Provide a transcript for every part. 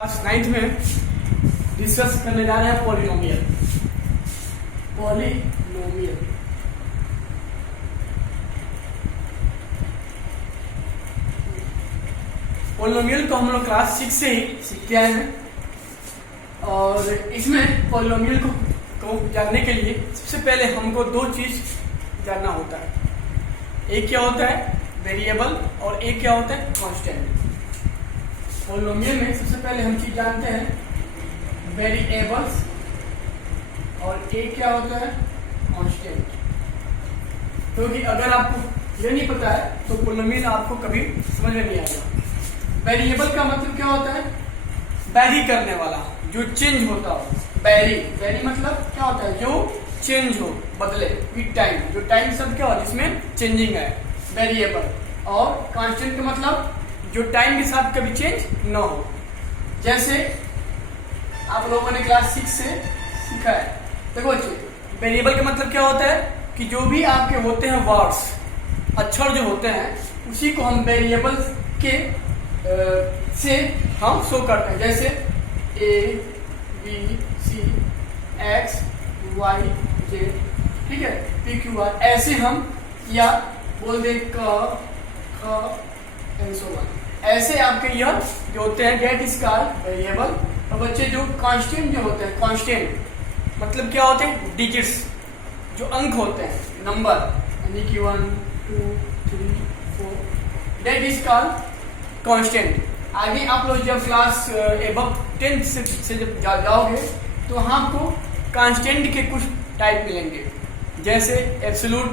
Class 9th में discuss करने जा रहे हैं पॉलिनोमियल। पॉलिनोमियल को हम लोग क्लास 6 से ही सीखते आए हैं और इसमें पॉलिनोमियल को जानने के लिए सबसे पहले हमको दो चीज जानना होता है। एक क्या होता है वेरिएबल और एक क्या होता है कांस्टेंट। पॉलिनोमियल में सबसे पहले हम चीज जानते हैं वेरिएबल्स और एक क्या होता है कांस्टेंट। क्योंकि अगर आपको ये नहीं पता है तो पॉलिनोमियल आपको कभी समझ में नहीं आएगा। वेरिएबल का मतलब क्या होता है वैरी करने वाला, जो चेंज होता हो। वेरी मतलब क्या होता है जो चेंज हो, बदले विद टाइम, जो टाइम सब क्या हो जिसमें चेंजिंग है, वेरिएबल। और कांस्टेंट का मतलब जो टाइम के साथ कभी चेंज न हो। जैसे आप लोगों ने क्लास 6 से सीखा है। देखो बच्चे, वेरिएबल का मतलब क्या होता है कि जो भी आपके होते हैं वर्ड्स, अक्षर जो होते हैं उसी को हम वेरिएबल के से हम शो करते हैं। जैसे A, B, C, X, Y, Z, ठीक है, P, Q, R, ऐसे हम या बोल दे क एंड सो ऑन। ऐसे आपके यह जो होते हैं गेट इज कॉल्ड वेरिएबल। और बच्चे जो कांस्टेंट जो होते हैं, कांस्टेंट मतलब क्या होते हैं डिजिट्स, जो अंक होते हैं, नंबर यानी कि 1 2 3 4, दैट इज कॉल्ड कांस्टेंट। आगे आप लोग जब क्लास एबव 10 से जब जाओगे तो आपको कांस्टेंट के कुछ टाइप मिलेंगे। जैसे absolute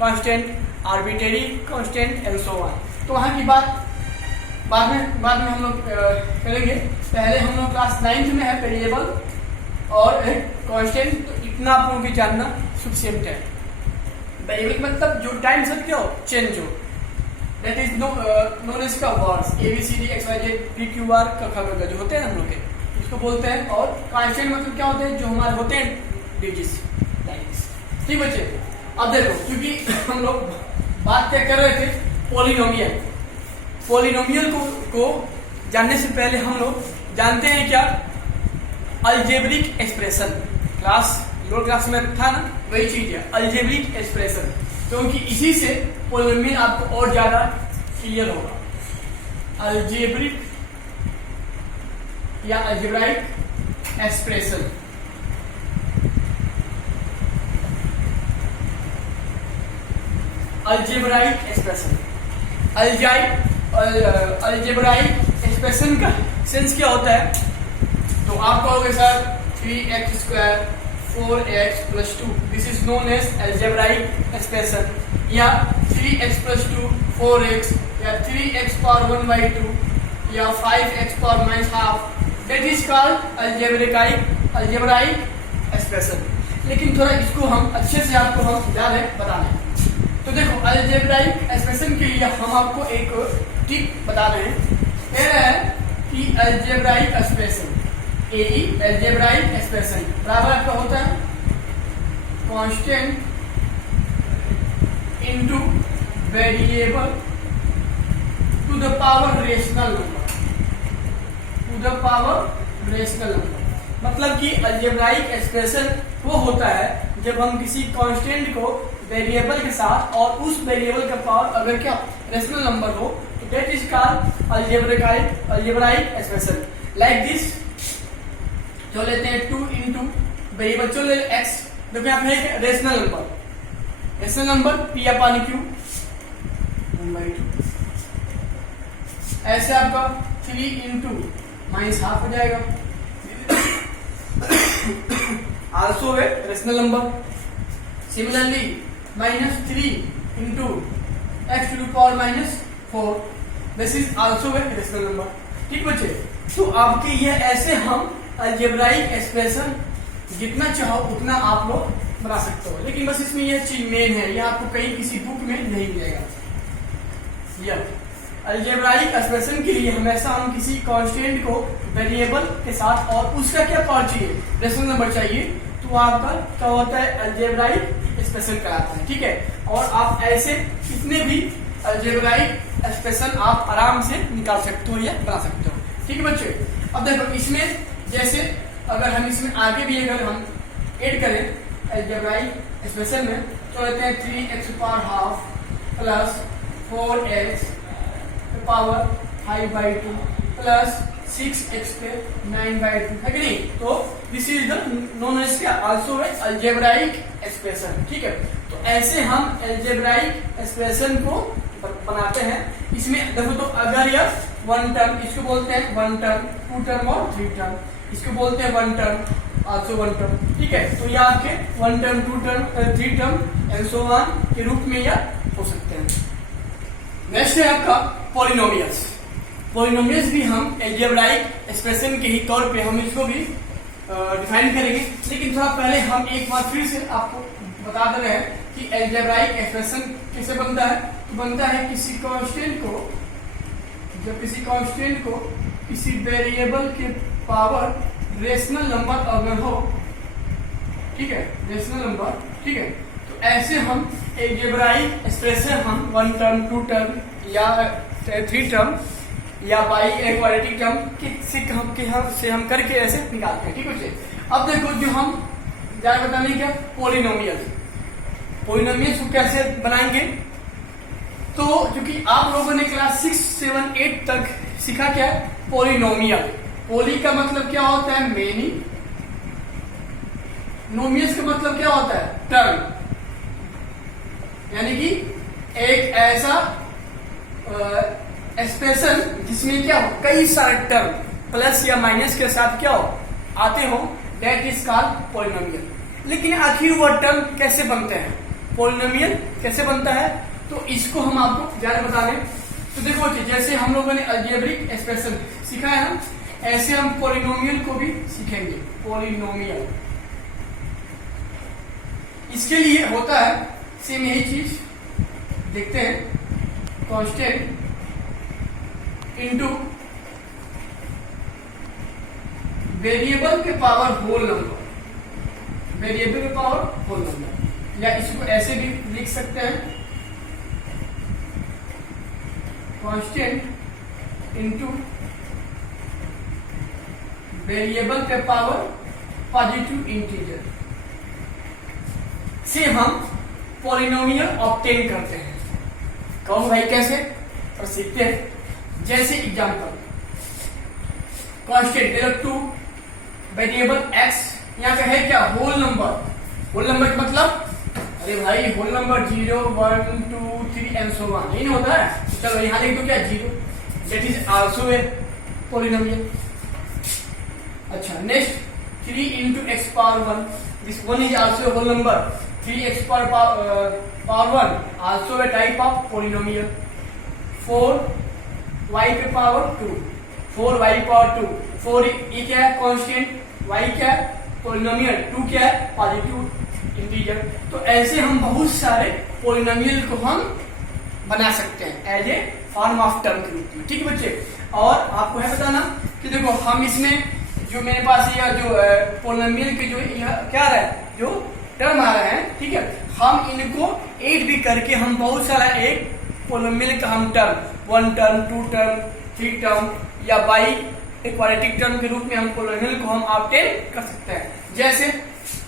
constant, arbitrary constant and so on. तो वहाँ की बात बाद में हम लोग करेंगे। पहले हम लोग क्लास 9th में है वेरिएबल और कांस्टेंट, तो इतना आप लोगों की जानना सफिशिएंट है। वेरिएबल मतलब जो टाइम से क्या हो चेंज हो, दैट इज नोन एज का वर्ड्स ABCD XYZ PQR जो होते हैं हम लोग के, उसको बोलते हैं। और कांस्टेंट मतलब क्या होते हैं जो हमारे होते हैं डिजिट्स, लाइन्स। ठीक बच्चे, अब देखो क्योंकि हम लोग बात क्या कर रहे थे पॉलिनोमियल। पॉलिनोमियल को जानने से पहले हम लोग जानते हैं क्या अलजेब्रिक एक्सप्रेशन। लोअर क्लास में था ना, वही चीज है अलजेब्रिक एक्सप्रेशन। क्योंकि इसी से पॉलिनोमियल आपको और ज्यादा क्लियर होगा। अलजेब्रिक या algebraic expression. Algebraic expression, algebraic expression का सेंस क्या होता है? तो आप कहोगे sir 3x square 4x plus 2, this is known as algebraic expression. या 3x प्लस 2 4x, या 3x पावर 1/2, या 5x power minus half, that is called algebraic expression. लेकिन थोड़ा इसको हम अच्छे से आपको हम याद है बता दें। तो देखो अलजेब्राइक एक्सप्रेशन के लिए हम आपको एक टिप बता रहे हैं। कह रहा है कि अलजेब्राइक एक्सप्रेशन अलजेब्राइक एक्सप्रेशन बराबर आपका होता है constant into variable to the power rational number. मतलब कि अलजेब्राइक एक्सप्रेशन वो होता है जब हम किसी कांस्टेंट को वेरिएबल के साथ और उस वेरिएबल का पावर अगर क्या रेशनल नंबर हो, तो that is called algebraic expression. Like this, जो लेते हैं 2 इंटू वेरिएबल, जो ले x, देखो यहाँ पे है rational number p upon q 1/2। ऐसे आपका 3 इंटू माइनस हाफ हो जाएगा, आल्सो है rational number. Similarly -3 into x to the power -4, this is also a rational number. ठीक बच्चे, तो आपके ये ऐसे हम अलजेब्राइक एक्सप्रेशन जितना चाहो उतना आप लोग बना सकते हो। लेकिन बस इसमें यह चीज मेन है, यह आपको कहीं किसी बुक में नहीं मिलेगा। यह अलजेब्राइक एक्सप्रेशन के लिए हमेशा हम किसी कांस्टेंट को वेरिएबल के साथ और उसका क्या पावर चाहिए रेशनल नंबर चाहिए, तो आपका क्या होता है अलजेब्राइक एक्सप्रेशन कराता है। ठीक है, और आप ऐसे कितने भी अलजेब्राइक एक्सप्रेशन आप आराम से निकाल सकते हो या बना सकते हो। ठीक है बच्चे, अब देखो इसमें जैसे अगर हम इसमें आगे भी अगर हम ऐड करें अलजेब्राइक एक्सप्रेशन में तो रहते हैं 3x power half plus 4x power 5/2 प्लस 6x पे 9/2 है कि नहीं। तो this is the known as क्या आल्सो अलजेब्राइक एक्सप्रेशन। ठीक है, तो ऐसे हम अलजेब्राइक एक्सप्रेशन को बनाते हैं। इसमें देखो तो अगर यह वन टर्म, इसको बोलते हैं वन टर्म, टू टर्म और थ्री टर्म, इसको बोलते हैं one term also one term. ठीक है, तो ये आपके one term, two term, three term and so on के रूप में यह हो सकते हैं। नेक्स्ट है आपका पॉलिनोमियल्स। पॉलिनोमियल्स भी हम अलजेब्राइक एक्सप्रेशन के ही तौर पे हम इसको भी डिफाइन करेंगे, लेकिन थोड़ा पहले हम एक बार फिर से आपको बता दे रहे हैं कि अलजेब्राइक एक्सप्रेशन कैसे बनता है। तो बनता है किसी कांस्टेंट को, जब किसी कांस्टेंट को किसी वेरिएबल के पावर रेशनल नंबर अगर हो, ठीक है, रेशनल नंबर, ठीक है, तो ऐसे हम अलजेब्राइक एक्सप्रेशन हम वन टर्म, टू टर्म या थ्री टर्म या बाई क्वाड्रेटिक टर्म से हम करके ऐसे निकालते हैं। ठीक है, अब देखो जो हम जाए बताने क्या पॉलिनोमियल, पॉलिनोमियल्स को कैसे बनाएंगे। तो क्योंकि आप लोगों ने क्लास 6, 7, 8 तक सीखा क्या है पॉलिनोमियल। पॉली का मतलब क्या होता है मेनी, नोमियल्स का मतलब क्या होता है टर्म, यानी कि एक ऐसा एक्सप्रेशन जिसमें क्या हो कई सारे टर्म प्लस या माइनस के साथ क्या हो आते हो, दैट इज कॉल्ड पॉलिनोमियल। लेकिन आखिर वह टर्म कैसे बनते हैं, पॉलिनोमियल कैसे बनता है, तो इसको हम आपको ज्यादा बता दें। तो देखो जैसे हम लोगों ने अलजेब्रिक एक्सप्रेशन सीखा है ना, ऐसे हम पॉलिनोमियल को भी सीखेंगे। पॉलिनोमियल इसके लिए होता है सेम यही चीज, देखते हैं, कांस्टेंट इनटू वेरिएबल के पावर होल नंबर, वेरिएबल के पावर होल नंबर, या इसको ऐसे भी लिख सकते हैं कांस्टेंट इनटू वेरिएबल के पावर पॉजिटिव इंटीजर से हम पॉलिनोमियल ऑब्टेन करते हैं। कहो भाई कैसे, और सीखते हैं। जैसे एग्जांपल कांस्टेंट दे रख टू वेरिएबल x, यहाँ का है क्या होल नंबर, होल नंबर का मतलब अरे भाई whole number 0, 1, 2, 3 and so on, नहीं होता है। चलो यहाँ लिख दो क्या 0, that is also a polynomial. अच्छा next 3 into x power 1, this one is also a whole number, 3x power 1 also a type of polynomial। 4y पे पावर 2, 4y पावर 2, 4 ये क्या है कांस्टेंट, y क्या है पॉलिनोमियल, 2 क्या है पॉजिटिव इंटीजर। तो ऐसे हम बहुत सारे पॉलिनोमियल को हम बना सकते हैं as a form of term के रूप में। ठीक है बच्चे, और आपको है बताना कि देखो हम इसमें जो मेरे पास यह जो पॉलिनोमियल के जो यह क्या रहा है जो टर्म आ रहे हैं, ठीक है, हम इनको ऐड भी करके हम बहुत सारा एक पॉलिनोमियल का हम term, one term, two term, three term या बाई क्वाड्रेटिक टर्म के रूप में हम पॉलिनोमियल को हम ऑब्टेन कर सकते हैं। जैसे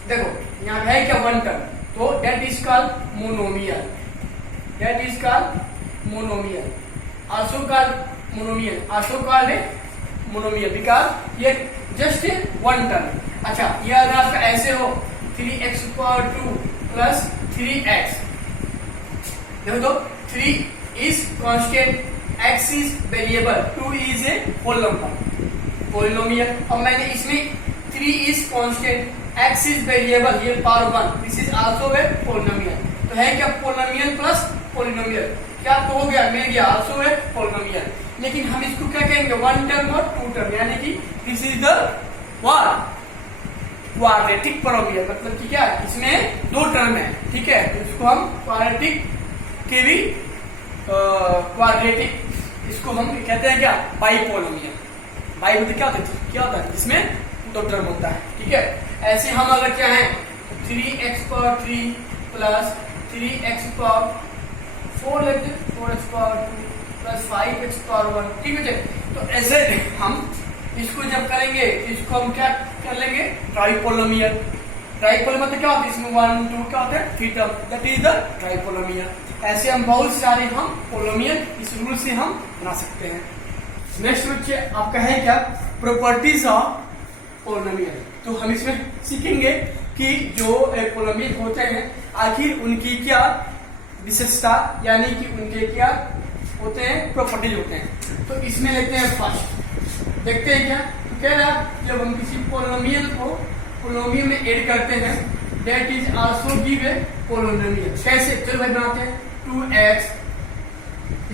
देखो यहाँ है क्या वन टर्म, तो that is called monomial, that is called monomial, also called monomial, also called monomial because ये जस्ट वन टर्म। अच्छा ये अगर आपका ऐसे हो 3x पावर 2 प्लस 3x, देखो तो 3 is constant, x is variable, 2 is a whole number, polynomial। और मैंने इसमें 3 is constant, x is variable, ये power 1, this is also a polynomial। तो है क्या polynomial प्लस polynomial, क्या तो हो गया मिल गया also a polynomial। लेकिन हम इसको क्या कहेंगे वन टर्म और टू टर्म, यानी कि this is the quadratic polynomial, मतलब कि क्या इसमें दो टर्म है, ठीक है, तो इसको हम क्वाड्रेटिक के भी क्वाड्रेटिक, इसको हम कहते हैं क्या बाइपोलिनोमियल। बाई मतलब क्या होता है इसमें दो टर्म होता है, ठीक है। ऐसे हम अगर चाहें 3x power 3 plus 3x power 4 लेते हैं, 4x power 2 plus 5x power 1, ठीक है। तो ऐसे हम इसको जब करेंगे इसको हम क्या कर लेंगे, ट्राइपोलोमियल। ट्राइपोलोमियल क्या होता है, इसमें 1 2 क्या होता है, 3 टर्म, दैट इज द ट्राइपोलोमियल। ऐसे हम बहुत सारे हम पोलोमियल इस रूल से हम बना सकते हैं। नेक्स्ट बच्चे आपका है क्या, प्रॉपर्टीज ऑफ पोलोमियल। तो हम इसमें सीखेंगे कि जो पोलोमियल होते हैं आखिर उनकी क्या विशेषता, यानी कि उनके क्या होते हैं, प्रॉपर्टीज होते हैं। तो इसमें लेते हैं फर्स्ट, देखते हैं क्या तो कह रहा है जब हम किसी पोलोमियल को पोलोमियल में ऐड करते हैं that is also give a पोलोमियल। कैसे, चलो भाई बनाते हैं, 2x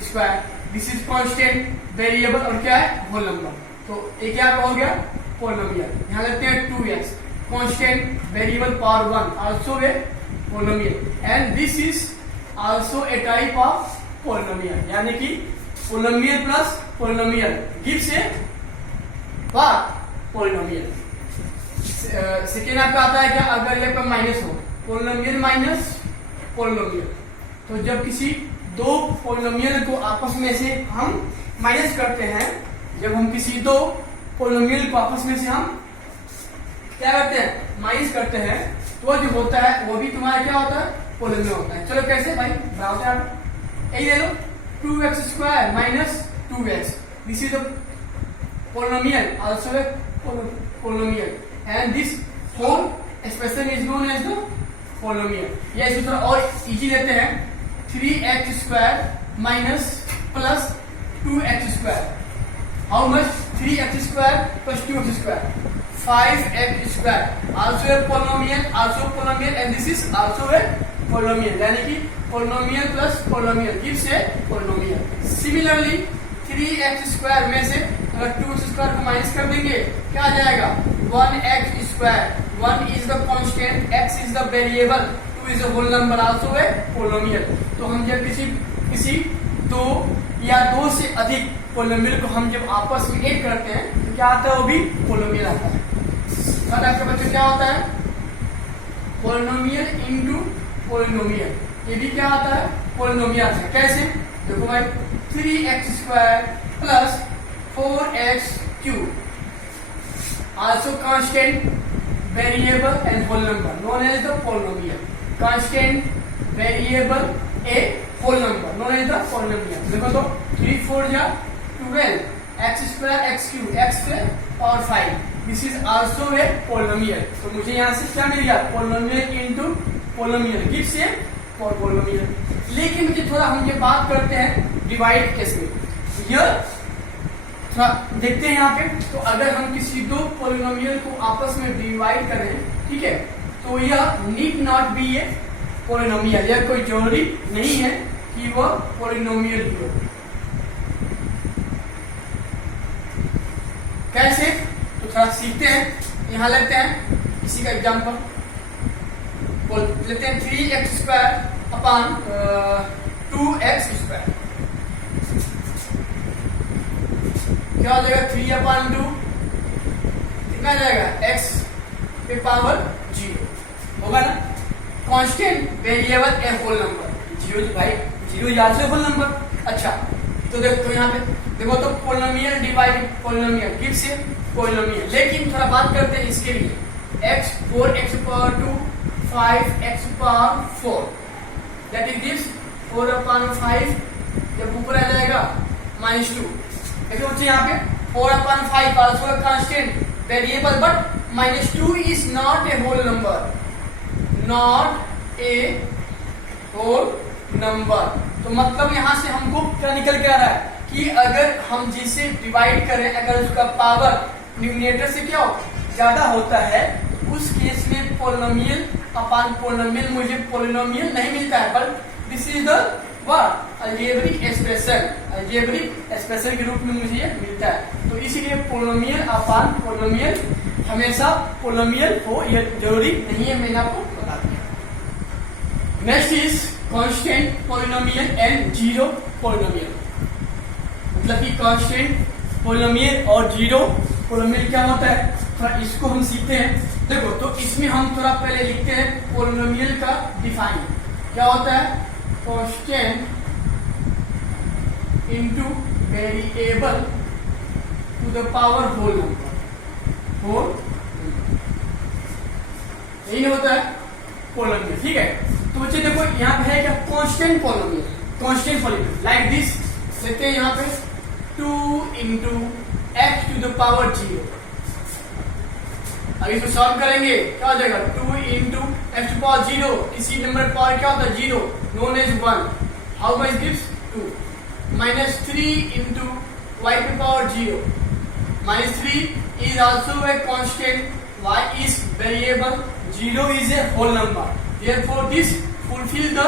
square, this is constant variable और क्या है, होल नंबर। तो ये क्या हो गया, पोलोमियल। यहाँ लेते हैं 2x constant variable power 1 also a polynomial, and this is also A type of पोलोमियल, यानी कि polynomial plus polynomial gives a पोलोमियल। Second आपका आता है क्या, अगर ये माइनस हो, पोलोमियल माइनस पोलोमियल। तो जब किसी दो पोलोमियल को आपस में से हम माइनस करते हैं, जब हम किसी दो पोलोमियल को आपस में से हम क्या करते हैं, माइनस करते हैं, तो जो होता है वो भी तुम्हारा क्या होता है, पोलोमियल होता है। चलो कैसे भाई, यही ले लो, 2x square minus 2x, this is the polynomial, also a polynomial, and this whole expression is known as the polynomial. या इसी तरह और इजी लेते हैं, 3x square minus plus 2x square, how much, 3x square plus 2x square, 5x square, also a polynomial, also polynomial, and this is also a polynomial, यानी कि polynomial plus polynomial gives a polynomial. Similarly 3x square में से अगर 2x square को minus कर देंगे क्या आ जाएगा, 1x square, 1 is the constant, x is the variable, 2 is the whole number, also a polynomial. तो हम जब किसी दो या दो से अधिक पोलोमियल को हम जब आपस में ऐड करते हैं तो क्या आता है, वो भी पोलोमियल आता है। आपके बच्चों क्या होता है, पोलिनोमियल इनटू पोलिनोमियल, ये भी क्या आता है, पोलिनोमियल है। कैसे, देखो भाई 3x square plus 4x cube, also constant variable and whole number, known as the polynomial. Constant variable a whole number, known as the polynomial. देखो तो 3 4 जा 12, x square x cube, x square और 5, this is also a polynomial. तो मुझे यहाँ से क्या मिल गया, polynomial into polynomial gives a polynomial. लेकिन मुझे थोड़ा हम ये बात करते हैं डिवाइड केस में, यह थोड़ा देखते हैं यहाँ पे। तो अगर हम किसी दो पोलिनोमियल को आपस में डिवाइड करें, ठीक है, तो यह need not be A polynomial, यह कोई जरूरी नहीं है कि वह पोलिनोमियल ही हो। कैसे, तो थोड़ा सीखते हैं। यहां लेते हैं इसी का एग्जांपल, लेते हैं 3x square upon 2x square, क्या हो जाएगा, 3 अपॉन 2 कितना जाएगा, x पे पावर 0 होगा ना। Constant variable a whole number, 0 भाई 0 याद से होल नंबर। अच्छा तो देखो यहाँ पे देखो, तो polynomial divide polynomial gives a polynomial. लेकिन थोड़ा बात करते हैं इसके लिए, x 4x power 2 5x power 4, that is this 4 upon 5, जब ऊपर आ जाएगा -2। देखो बच्चे यहाँ पे 4 upon 5 also a constant variable, but -2 is not a whole number, not a whole number. तो मतलब यहाँ से हमको क्या निकल के आ रहा है कि अगर हम जिसे डिवाइड करें, अगर उसका पावर न्यूमरेटर से क्या हो, ज्यादा होता है, उस केस में पोलिनोमियल अपॉन पोलिनोमियल मुझे पोलिनोमियल नहीं मिलता है, but this is the what, algebraic expression, algebraic expression के रूप में मुझे ये मिलता है। तो इसीलिए पोलिनोमियल अपॉन पोलिनोमियल हमेशा पोलिनोमियल हो, ये जरूरी नहीं है, मैंने आपको बता दिया। Next is constant polynomial and zero polynomial, मतलब कि कांस्टेंट पोलिनोमियल और जीरो पोलिनोमियल क्या होता है, थोड़ा इसको हम सीखते हैं। देखो तो इसमें हम थोड़ा पहले लिखते हैं पोलिनोमियल का डिफाइन, क्या होता है, constant into variable to the power whole number, whole यही होता है पोलिनोमियल। ठीक है, तो बच्चे देखो यहाँ पे है क्या, constant polynomial, constant polynomial like this लेते हैं यहाँ पे 2 into x to the power 0। अब इसको सॉल्व करेंगे क्या हो जाएगा, 2 इंटू एक्स टू पावर 0, किसी नंबर पावर क्या होता है 0, known as 1, how much gives 2, minus 3 into y to power 0, minus 3 is also a constant, y is variable, 0 is a whole number, therefore this fulfill the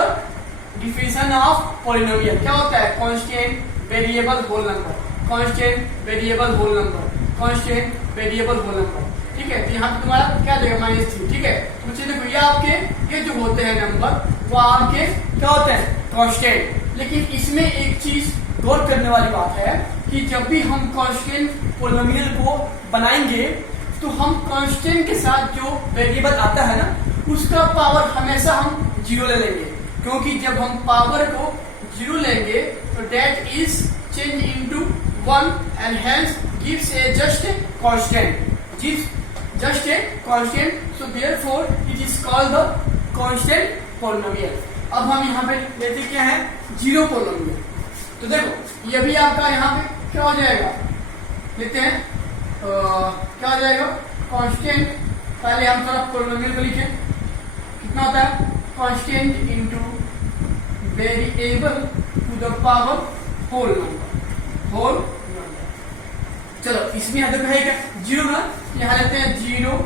definition of polynomial। क्या होता है, constant variable whole number, constant variable whole number, constant variable whole number। ठीक है, तो यहाँ पे तुम्हारा क्या देगा -3। ठीक है, तो बच्चे देखो ये आपके ये जो होते हैं नंबर वो आपके क्या होते हैं, कांस्टेंट। लेकिन इसमें एक चीज गौर करने वाली बात है कि जब भी हम कांस्टेंट पोलिनोमियल को बनाएंगे तो हम कांस्टेंट के साथ जो वेरिएबल आता है ना उसका पावर हमेशा हम 0 ले लेंगे, क्योंकि जब हम पावर को 0 लेंगे तो that is change into 1 and hence gives a just constant, gives just a constant, so therefore it is called the constant polynomial. अब हम यहाँ पे लेते क्या है, 0 पोलिनोमियल। तो देखो ये भी आपका यहाँ पे क्या हो जाएगा, लेते हैं क्या हो जाएगा, कांस्टेंट, पहले हम थोड़ा पोलिनोमियल को लिखें, कितना होता है, constant into variable to the power whole number, whole number. चलो इसमें यहाँ देखो है क्या 0 ना, यहाँ लेते हैं 0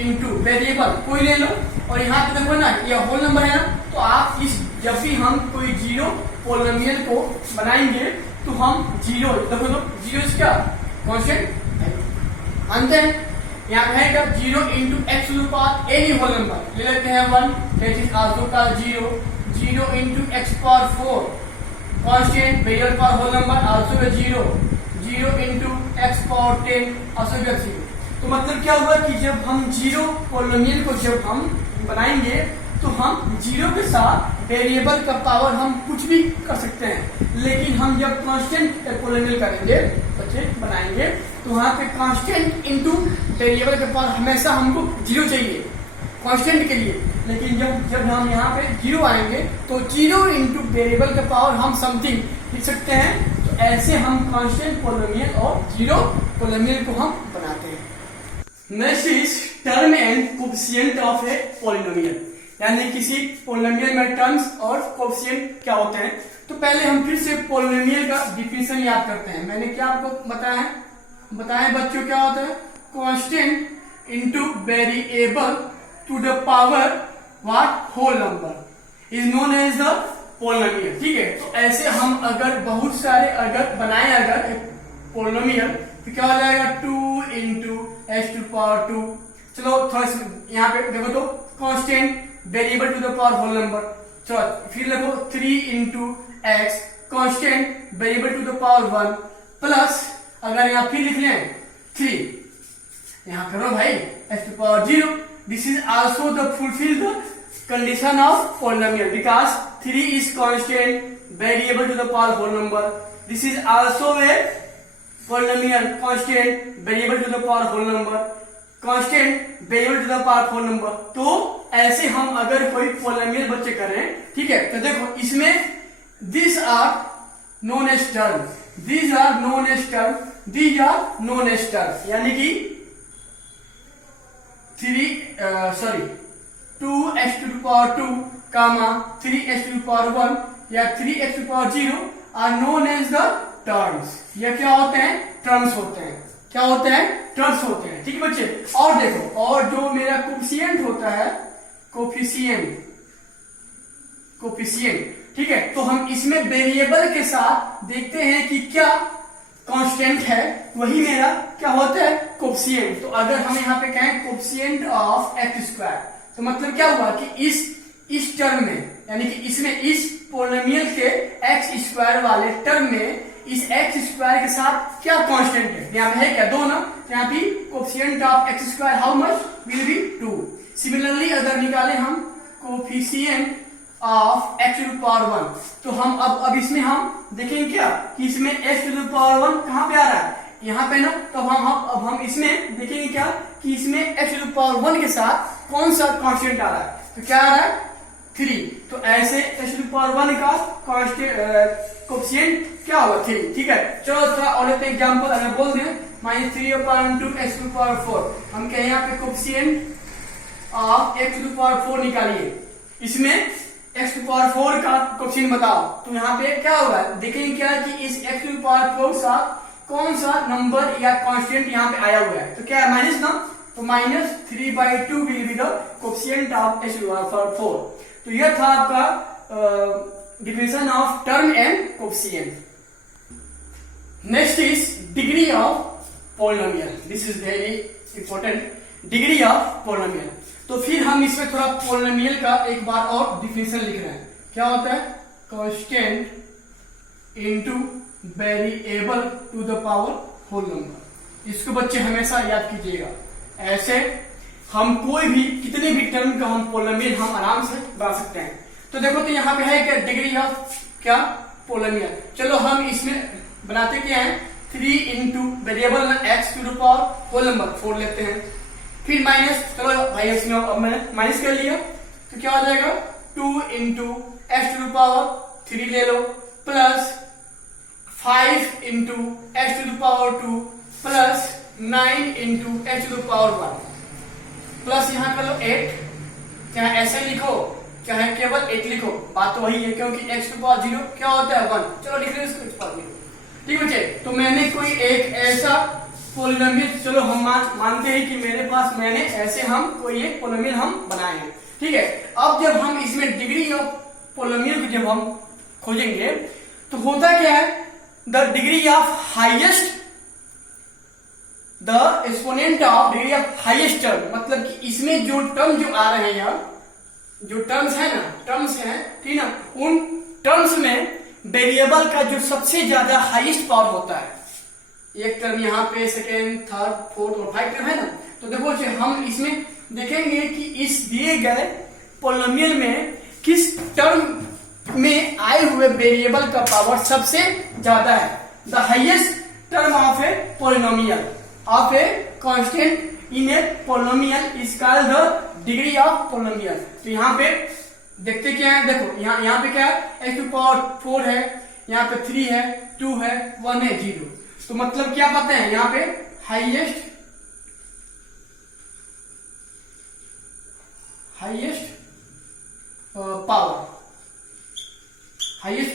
इंटू वेरिएबल कोई ले लो, और यहाँ पे देखो ना ये होल नंबर है ना, तो आप इस जब भी हम कोई 0 पोलिनोमियल को बनाएंगे तो हम 0 देखो तो 0 इसका कांस्टेंट अंतर यहाँ पे है क्या, 0 into x to the power any whole number ले लेते हैं 1, दैट इज आल्सो का 0, 0 into x power 4 constant variable power whole number also का 0, 0 इंटू एक्स पावर 10 आल्सो का 0। तो मतलब क्या हुआ कि जब हम 0 पोलिनोमियल को जब हम बनाएंगे तो हम 0 के साथ वेरिएबल का पावर हम कुछ भी कर सकते हैं, लेकिन हम जब कांस्टेंट पोलिनोमियल करेंगे बच्चे बनाएंगे तो वहां पे कांस्टेंट इनटू वेरिएबल का पावर हमेशा हमको 0 चाहिए कांस्टेंट के लिए, लेकिन जब हम यहाँ पे 0 आएंगे तो 0 इंटू वेरिएबल का पावर हम समथिंग लिख सकते हैं। तो ऐसे हम कांस्टेंट पोलिनोमियल और 0 पोलिनोमियल को हम बनाते हैं। Next is term and coefficient of A polynomial, यानी किसी पोलिनोमियल में टर्म्स और कोएफिशिएंट क्या होते हैं। तो पहले हम फिर से पोलिनोमियल का डिफिनेशन याद करते हैं। मैंने क्या आपको बताया बच्चों, क्या होता है, constant into variable to the power what whole number is known as the polynomial. ठीक है, तो ऐसे हम अगर बहुत सारे अगर बनाए अगर पोलिनोमियल तो क्या हो जाएगा, 2 इंटू एक्स टू पावर 2। चलो थोड़ा यहाँ पे देखो तो constant variable to the power whole number, चलो फिर लिखो 3 into x constant variable to the power 1 plus अगर यहाँ फिर लिख लें 3, यहाँ करो भाई x to power 0। This is also the fulfil the condition of polynomial because 3 is constant variable to the power whole number. This is also a polynomial constant variable to the power whole number, constant variable to the power whole number. तो ऐसे हम अगर कोई polynomial बच्चे करें, ठीक है, तो देखो इसमें this are known as term, these are known as term, these are known as term, यानी कि 2x to the power 2 comma 3x to the power 1 या 3x to the power 0 are known as the terms। ये क्या होते हैं, terms होते हैं। क्या होते हैं, टर्म्स होते हैं। ठीक है बच्चे, और देखो और जो मेरा कोफिशिएंट होता है, कोफिशिएंट, ठीक है, तो हम इसमें वेरिएबल के साथ देखते हैं कि क्या कांस्टेंट है, वही मेरा क्या होता है, कोफिशिएंट। तो अगर हम यहाँ पे कहें कोफिशिएंट ऑफ एक्स स्क्वायर, तो मतलब क्या हुआ कि इस टर्म में, यानी कि इसमें इस पोलिनोमियल के एक्स स्क्वायर वाले टर्म में इस एक्स स्क्वायर के साथ क्या कांस्टेंट है, यहाँ पे है क्या, 2 ना, यहाँ भी coefficient of x square how much will be 2। Similarly अगर निकाले हम coefficient of x to the power 1, तो हम अब इसमें हम देखेंगे क्या कि इसमें एक्स टू द पावर 1 कहां पे आ रहा है, यहाँ पे ना, तो अब हम इसमें देखेंगे क्या कि इसमें x⁴ के साथ कौन सा कांस्टेंट आ रहा है। तो क्या आ रहा है 3। तो ऐसे x⁴ का कोएफिशिएंट क्या होगा 3। ठीक है, चलो थोड़ा और लेते हैं एग्जांपल। अगर बोल दें -3/2 x⁴, हम कहें यहाँ पे कोएफिशिएंट ऑफ x⁴ निकालिए। इसमें x⁴ का कोएफिशिएंट बताओ। तो यहाँ पे क्या होगा देखेंगे क्या कि इस x⁴ के साथ कौन सा नंबर या कांस्टेंट यहाँ पे आया हुआ है। तो क्या है माइनस ना, तो -3/2 will be the coefficient of x⁴। तो यह था आपका definition of term and coefficient. Next is degree of polynomial. This is very important, degree of polynomial. तो फिर हम इसमें थोड़ा पॉलिनोमियल का एक बार और डिफिनेशन लिख रहे हैं। क्या होता है constant into variable to the power whole number. इसको बच्चे हमेशा याद कीजिएगा। ऐसे हम कोई भी कितने भी टर्म का हम पॉलिनोमियल हम आराम से बना सकते हैं। तो देखो तो यहाँ पे है क्या डिग्री ऑफ क्या पॉलिनोमियल। चलो हम इसमें बनाते क्या है 3 इंटू वेरिएबल में x⁴ होल नंबर 4 लेते हैं। फिर माइनस, चलो भाई इसमें अब मैंने माइनस कर लिया तो क्या हो जाएगा 2 इंटू x⁴ ले लो plus 5 into x⁴ plus 9 into x⁴ plus यहाँ कर लो 8। चाहे ऐसे लिखो चाहे केवल 8 लिखो, बात तो वही है क्योंकि x⁴ क्या होता है 1। चलो लिख लो इसको ठीक बच्चे। तो मैंने कोई एक ऐसा पॉलिनोमियल, चलो हम मानते हैं कि मेरे पास मैंने ऐसे हम कोई एक पॉलिनोमियल हम बनाए हैं। ठीक है, अब जब हम इसमें डिग्री ऑफ पॉलिनोमियल को जब हम खोजेंगे तो होता क्या है the degree of highest the exponent of degree of highest term. मतलब कि इसमें जो टर्म जो आ रहे हैं यहाँ जो टर्म्स है ना, टर्म्स है ठीक ना, उन टर्म्स में वेरिएबल का जो सबसे ज्यादा हाईएस्ट पावर होता है। एक टर्म यहाँ पे सेकेंड थर्ड फोर्थ और 5 टर्म है ना। तो देखो हम इसमें देखेंगे कि इस दिए गए पॉलिनोमियल में किस टर्म में आए हुए वेरिएबल का पावर सबसे ज्यादा है। The highest term of a polynomial of a constant in a polynomial is called the degree of polynomial. तो यहाँ पे देखते क्या है, देखो यहाँ पे क्या है x⁴ है, यहाँ पे 3 है, 2 है, 1 है, 0। तो मतलब क्या पाते हैं यहाँ पे highest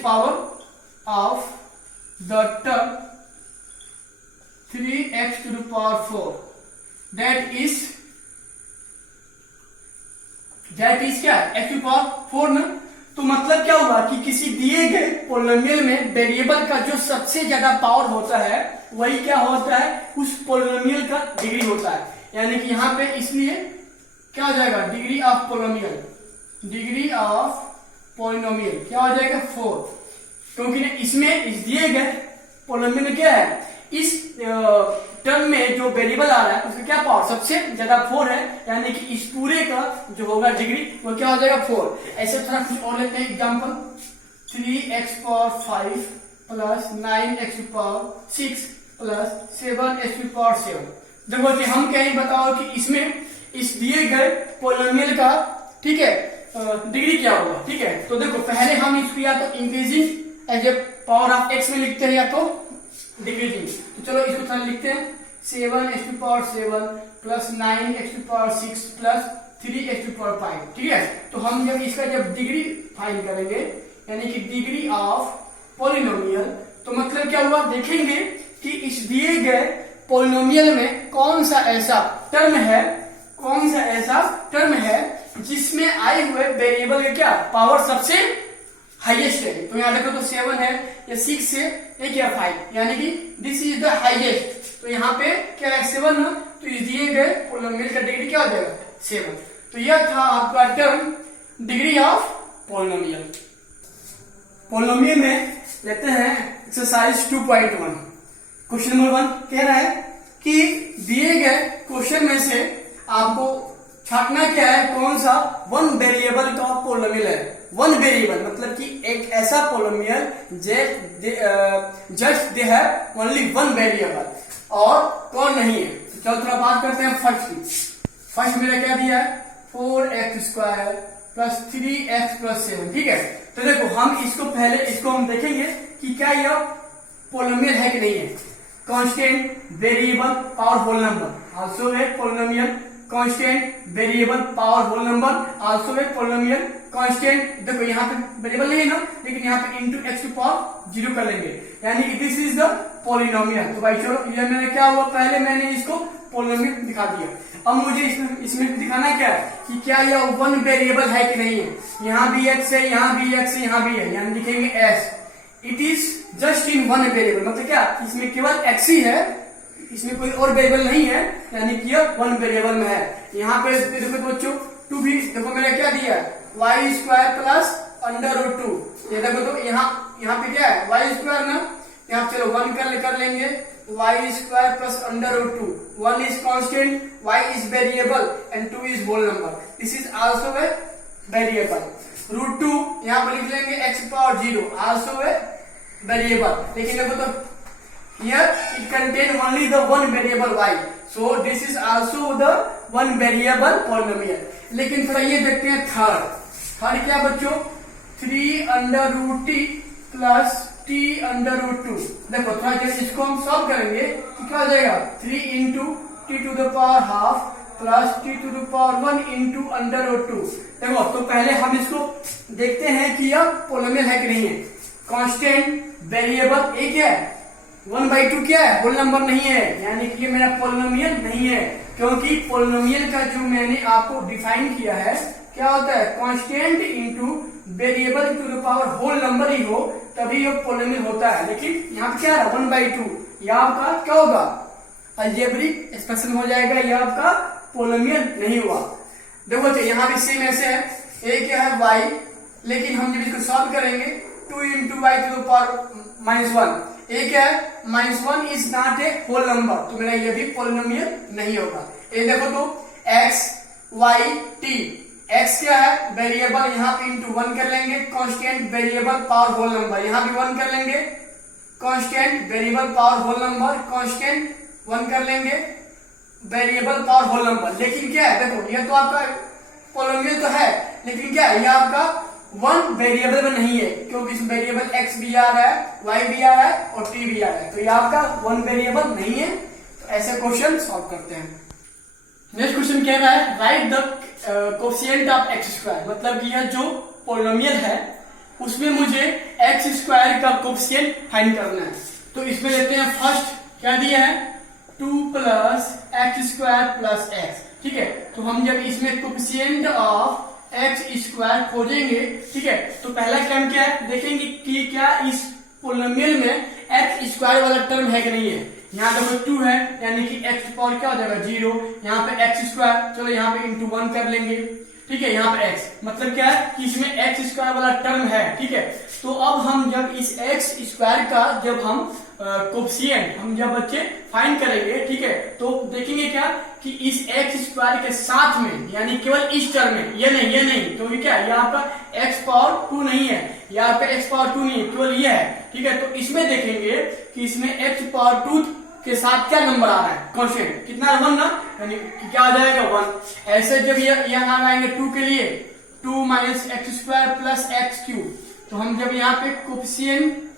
power of the term 3x⁴ that is क्या x⁴ ना। तो मतलब क्या हुआ कि किसी दिए गए पॉलिनोमियल में वेरिएबल का जो सबसे ज्यादा पावर होता है वही क्या होता है उस पॉलिनोमियल का डिग्री होता है। यानी कि यहाँ पे इसलिए क्या हो जाएगा degree of polynomial, degree of polynomial क्या हो जाएगा 4। क्योंकि इसमें इस दिए गए पॉलिनोमियल में क्या है इस टर्म में जो वेरिएबल आ रहा है उसका क्या पावर सबसे ज्यादा 4 है। यानी कि इस पूरे का जो होगा डिग्री वो क्या हो जाएगा 4। ऐसे थोड़ा कुछ और लेते हैं example 3x⁴ plus 9x⁴ plus 7x⁴। देखो कि हम कहीं बताओ कि इसमें इस दिए गए पॉलिनोमियल का ठीक है डिग्री क्या होगा। ठीक है, तो देखो पहले हम इसको या तो increasing as a power of x में लिखते हैं या तो डिक्रीजिंग। तो चलो इसको थोड़ा लिखते हैं 7x⁴ plus 9x⁴ plus 3x⁵। ठीक है, तो हम जब इसका जब डिग्री फाइंड करेंगे यानी कि डिग्री ऑफ पॉलिनोमियल, तो मतलब क्या हुआ देखेंगे कि इस दिए गए पॉलिनोमियल में कौन सा ऐसा टर्म है जिसमें आए हुए वेरिएबल का क्या पावर सबसे हाईएस्ट है। तो यहाँ देखो तो 7 है या 6 है एक या 5, यानी कि दिस इज द हाईएस्ट। तो यहाँ पे क्या है 7 ना, तो इस दिए गए पॉलिनोमियल का डिग्री क्या हो जाएगा 7। तो यह था आपका term degree of polynomial. Polynomial में लेते हैं एक्सरसाइज 2.1। क्वेश्चन नंबर 1 कह रहा है कि दिए गए क्वेश्चन में से आपको छांटना क्या है कौन सा वन वेरिएबल का पॉलिनोमियल है। वन वेरिएबल मतलब कि एक ऐसा polynomial just they have only one variable. और कौन नहीं है। तो चलो थोड़ा बात करते हैं फर्स्ट की। फर्स्ट मेरा क्या दिया है 4x² प्लस 3x प्लस 7, ठीक है। तो देखो हम इसको पहले इसको हम देखेंगे कि क्या यह पोलिनोमियल है कि नहीं है। Constant variable power whole number also a polynomial, constant variable power whole number also a polynomial, constant देखो यहाँ पे वेरिएबल नहीं है ना, लेकिन यहाँ पे इंटू एक्स टू पावर 0 कर लेंगे, यानी कि दिस इज द पोलिनोमियल। तो भाई चलो ये मैंने क्या हुआ, पहले मैंने इसको पोलिनोमियल दिखा दिया। अब मुझे इसमें दिखाना क्या है कि क्या यह वन वेरिएबल है कि नहीं है। यहाँ भी एक्स है, यहाँ भी एक्स है, यहाँ भी है, यानी लिखेंगे S. It is just in one variable, मतलब क्या इसमें केवल एक्स ही है, इसमें कोई और वेरिएबल नहीं है, यानी कि यह वन वेरिएबल में है। यहाँ पे देखो बच्चों 2 भी देखो मैंने क्या दिया y² प्लस √2। ये देखो तो यहाँ पे क्या है y² ना, यहाँ चलो 1 कर लेंगे y² plus √2। 1 is constant, y is variable and 2 is whole number. This is also a variable. √2 यहाँ पर लिख लेंगे x power 0 also a variable. लेकिन देखो तो here it contain only the one variable y. So this is also the one variable polynomial. लेकिन थोड़ा ये देखते हैं थर्ड क्या बच्चों 3√t प्लस t√2। देखो थोड़ा जब इसको हम सॉल्व करेंगे तो क्या हो जाएगा 3 into t to the power half plus t to the power 1 into √2। देखो तो पहले हम इसको देखते हैं कि यह पोलिनोमियल है कि नहीं है। कांस्टेंट वेरिएबल एक है, 1/2 क्या है होल नंबर नहीं है, यानी कि ये मेरा पोलिनोमियल नहीं है, क्योंकि पोलिनोमियल का जो मैंने आपको डिफाइन किया है क्या होता है constant into variable to the power whole number ही हो तभी ये पोलिनोमियल होता है। लेकिन यहाँ पे क्या है 1/2, यह आपका क्या होगा अलजेब्रिक एक्सप्रेशन हो जाएगा, यह आपका पोलिनोमियल नहीं हुआ। देखो तो यहाँ भी सेम ऐसे है, ए क्या है y, लेकिन हम जब इसको सॉल्व करेंगे 2 into y to the power -1, ए क्या है -1 is not a whole number, तो मेरा ये भी पोलिनोमियल नहीं होगा। ए देखो तो x y t, x क्या है वेरिएबल, यहाँ पे इंटू 1 कर लेंगे, constant variable power whole number, यहाँ भी 1 कर लेंगे, constant variable power whole number, constant 1 कर लेंगे, वेरिएबल पावर होल नंबर। लेकिन क्या है देखो ये तो आपका पोलिनोमियल तो है, लेकिन क्या है ये आपका वन वेरिएबल में नहीं है, क्योंकि इसमें वेरिएबल x भी आ रहा है, y भी आ रहा है और t भी आ रहा है, तो ये आपका वन वेरिएबल नहीं है। तो ऐसे क्वेश्चन सॉल्व करते हैं। नेक्स्ट क्वेश्चन कह रहा है right the coefficient of x², मतलब कि यह जो पोलिनोमियल है उसमें मुझे x² का कोफिशिएंट फाइंड करना है। तो इसमें लेते हैं फर्स्ट क्या दिया है 2 प्लस x² प्लस x, ठीक है। तो हम जब इसमें कोफिशिएंट ऑफ x² खोजेंगे, ठीक है, तो पहला टर्म क्या है देखेंगे कि क्या इस पोलिनोमियल में x² वाला टर्म है कि नहीं है। यहाँ देखो 2 है, यानी कि x पावर क्या हो जाएगा 0, यहाँ पे x², चलो यहाँ पे इंटू 1 कर लेंगे, ठीक है, यहाँ पे x, मतलब क्या है कि इसमें x² वाला टर्म है, ठीक है। तो अब हम जब इस x² का जब हम कोफिशिएंट हम जब बच्चे फाइंड करेंगे, ठीक है, तो देखेंगे क्या कि इस x² के साथ में, यानी केवल इस टर्म में, ये नहीं, क्योंकि क्या ये आपका x पावर 2 नहीं है, ये आपका x पावर 2 नहीं है, केवल ये है, ठीक है। तो इसमें देखेंगे कि इसमें x पावर 2 के साथ क्या नंबर आ रहा है कांस्टेंट, कितना 1 ना, यानी क्या आ जाएगा 1। ऐसे जब ये यहाँ आएंगे 2 के लिए 2 माइनस x² प्लस x3, तो हम जब यहाँ पे कोफिशिएंट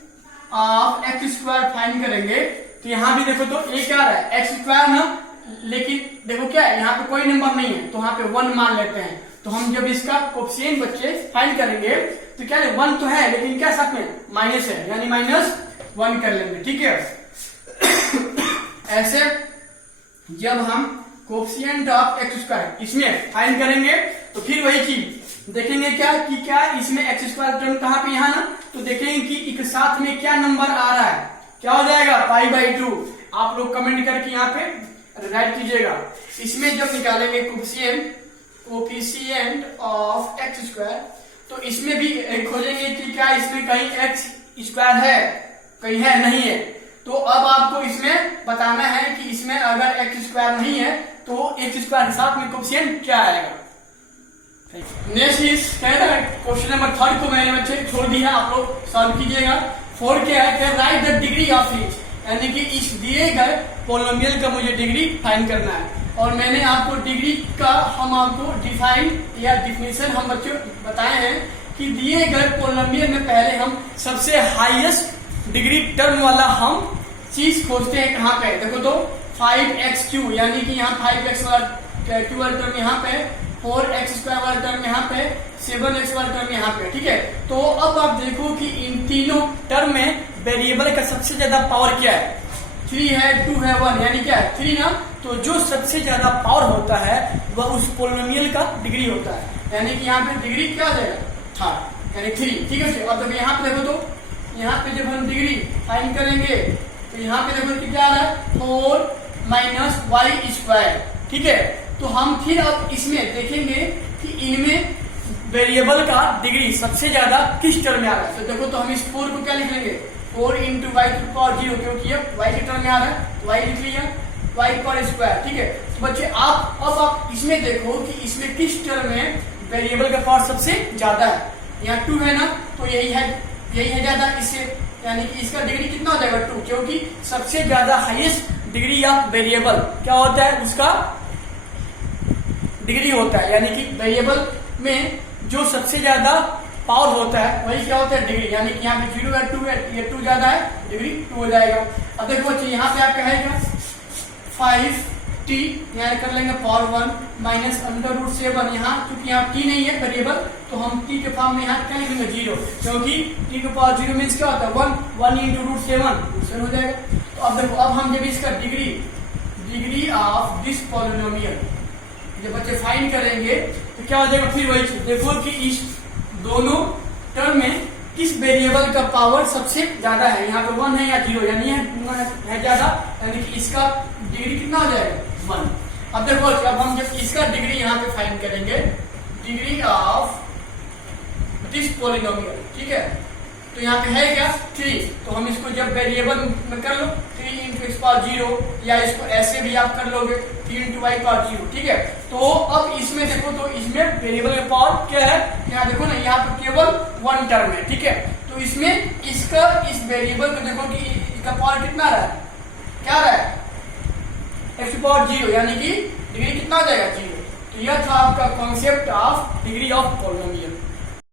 ऑफ x² फाइंड करेंगे तो यहाँ भी देखो तो ये क्या आ रहा है x² ना, लेकिन देखो क्या है यहाँ पे कोई नंबर नहीं है, तो यहाँ पे 1 मान लेते हैं। तो हम जब इसका कोफिशिएंट बच्चे फाइंड करेंगे तो क्या है 1 तो है, लेकिन क्या साथ में माइनस है, यानी -1 कर लेंगे, ठीक है। ऐसे जब हम कोफिशिएंट ऑफ x² इसमें फाइंड करेंगे तो फिर वही चीज देखेंगे क्या कि क्या इसमें x² टर्म कहाँ पे यहाँ ना, तो देखेंगे कि एक साथ में क्या नंबर आ रहा है, क्या हो जाएगा π/2। आप लोग कमेंट करके यहाँ पे राइट कीजिएगा। इसमें जब निकालेंगे कोफिशिएंट ऑफ x², तो इसमें भी खोजेंगे कि क्या इसमें कहीं x² है, कहीं है नहीं है। तो अब आपको इसमें बताना है कि इसमें अगर x² नहीं है तो x² के साथ में कोफिशिएंट क्या आएगा। नेक्स्ट इज क्वेश्चन नंबर 3 को मैंने बच्चे छोड़ दिया, आप लोग सॉल्व कीजिएगा। 4 क्या है right the degree of each, यानी कि इस दिए गए पोलिनोमियल का मुझे डिग्री फाइंड करना है। और मैंने आपको डिग्री का हम आपको डिफाइन या डिफिनेशन हम बच्चों बताए हैं कि दिए गए पोलिनोमियल में पहले हम सबसे हाईएस्ट डिग्री टर्म वाला हम चीज खोजते हैं। कहाँ पे देखो तो 5x3 यानी कि यहाँ 5x वाला क्यू वाला टर्म यहाँ पे, 4x² वाला टर्म यहाँ पे, 7x वाला टर्म यहाँ पे। ठीक है, तो अब आप देखो कि इन तीनों टर्म में वेरिएबल का सबसे ज्यादा पावर क्या है? 3 है, 2 है, 1 यानी क्या है 3 ना। तो जो सबसे ज्यादा पावर होता है वह उस पोलिनोमियल का डिग्री होता है, यानी कि यहाँ पे डिग्री क्या आ जाएगा? 3 यानी 3। ठीक है, अब जब यहाँ पे देखो तो यहाँ पे जब हम डिग्री फाइंड करेंगे तो यहाँ पे देखो कि क्या आ रहा है 4 - y²। ठीक है, तो हम फिर अब इसमें देखेंगे कि इनमें वेरिएबल का डिग्री सबसे ज्यादा किस टर्म में आ रहा है। तो देखो तो हम इस 4 को क्या लिख लेंगे 4 × y⁴, क्योंकि ये y के टर्म में आ रहा है तो y लिख लिया y²। ठीक है, तो बच्चे आप इसमें देखो कि इसमें किस टर्म में वेरिएबल का पावर सबसे ज्यादा है। यहाँ 2 है ना, तो यही है ज्यादा इससे, यानी कि इसका डिग्री कितना हो जाएगा 2, क्योंकि सबसे ज्यादा हाईएस्ट डिग्री या वेरिएबल क्या होता है उसका डिग्री होता है, यानी कि वेरिएबल में जो सबसे ज्यादा पावर होता है वही क्या होता है डिग्री। यानी कि यहाँ पे 0 है, 2 है, ये 2 ज्यादा है, डिग्री 2 हो जाएगा। अब देखो बच्चे यहाँ पे आपका है क्या 5t, यहाँ कर लेंगे पावर 1 माइनस √7। यहाँ क्योंकि यहाँ t नहीं है वेरिएबल तो हम t के फॉर्म में यहाँ क्या लिखेंगे 0, क्योंकि t के पावर 0 मीन्स क्या होता है 1 × √7 हो जाएगा। तो अब देखो अब हम जब इसका डिग्री ऑफ दिस पॉलिनोमियल जब बच्चे फाइंड करेंगे तो क्या हो जाएगा फिर वही चीज। देखो कि इस दोनों टर्म में किस वेरिएबल का पावर सबसे ज्यादा है। यहाँ पे 1 है या 0, यानी है ज्यादा, यानी कि इसका डिग्री कितना हो जाएगा 1। अब देखो अब हम जब इसका डिग्री यहाँ पे फाइंड करेंगे डिग्री ऑफ दिस पॉलिनोमियल, ठीक है, तो यहाँ पे है क्या 3, तो हम इसको जब वेरिएबल में कर लो 3 × x⁴, या इसको ऐसे भी आप कर लोगे 3 × y⁴। ठीक है, तो अब इसमें देखो तो इसमें वेरिएबल का पावर क्या है, यहाँ देखो ना यहाँ पे केवल 1 टर्म है। ठीक है, तो इसमें इसका इस वेरिएबल को देखो कि इसका पावर कितना रहा है, क्या रहा है x⁴, यानी कि डिग्री कितना आ जाएगा 0। तो यह था आपका concept of degree of polynomial.